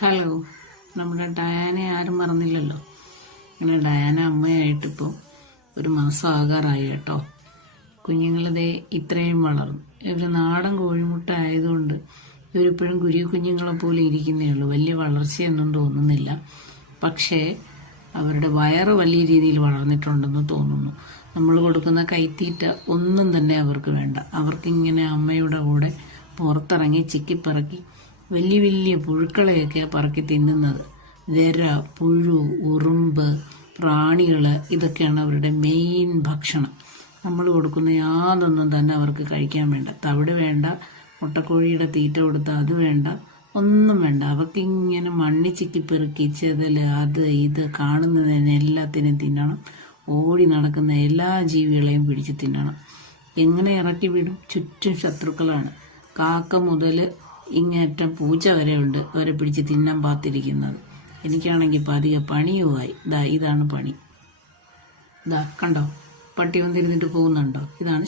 Hello. നമ്മുടെ ഡയാനയെ ആരും മറന്നില്ലല്ലോ. അങ്ങനെ ഡയാന അമ്മയായിട്ടിപ്പോൾ ഒരു മാസം ആകാറായി കേട്ടോ. കുഞ്ഞുങ്ങളിതേ ഇത്രയും വളർന്നു. ഇവർ നാടൻ കോഴിമുട്ട ആയതുകൊണ്ട് ഇവരിപ്പോഴും കുഞ്ഞുങ്ങളെ പോലെ ഇരിക്കുന്നേ ഉള്ളൂ. വലിയ വളർച്ചയൊന്നും തോന്നുന്നില്ല. പക്ഷേ അവരുടെ വയറ് വലിയ രീതിയിൽ വളർന്നിട്ടുണ്ടെന്ന് തോന്നുന്നു. നമ്മൾ കൊടുക്കുന്ന കൈത്തീറ്റ ഒന്നും തന്നെ അവർക്ക് വേണ്ട. അവർക്കിങ്ങനെ അമ്മയുടെ കൂടെ പുറത്തിറങ്ങി ചിക്കിപ്പറക്കി വലിയ വലിയ പുഴുക്കളെയൊക്കെ പറക്കി തിന്നുന്നത്. വിര, പുഴു, ഉറുമ്പ്, പ്രാണികൾ ഇതൊക്കെയാണ് അവരുടെ മെയിൻ ഭക്ഷണം. നമ്മൾ കൊടുക്കുന്ന യാതൊന്നും തന്നെ അവർക്ക് കഴിക്കാൻ വേണ്ട. തവിട് വേണ്ട, മുട്ടക്കോഴിയുടെ തീറ്റ കൊടുത്താൽ അത് വേണ്ട, ഒന്നും വേണ്ട. അവർക്കിങ്ങനെ മണ്ണി ചിക്കിപ്പെറുക്കി ചെതൽ അത് ഇത് കാണുന്നതിന് എല്ലാത്തിനും തിന്നണം. ഓടി നടക്കുന്ന എല്ലാ ജീവികളെയും പിടിച്ച് തിന്നണം. എങ്ങനെ ഇറക്കി വിടും? ചുറ്റും ശത്രുക്കളാണ്. കാക്ക മുതൽ ഇങ്ങേറ്റം പൂച്ച വരെ ഉണ്ട് അവരെ പിടിച്ച് തിന്നാൻ പാത്തിരിക്കുന്നത്. എനിക്കാണെങ്കിൽ ഇപ്പം അധികം പണിയുമായി. ഇതാണ് പണി. കണ്ടോ, പട്ടി വന്നിരുന്നിട്ട് പോകുന്നുണ്ടോ? ഇതാണ്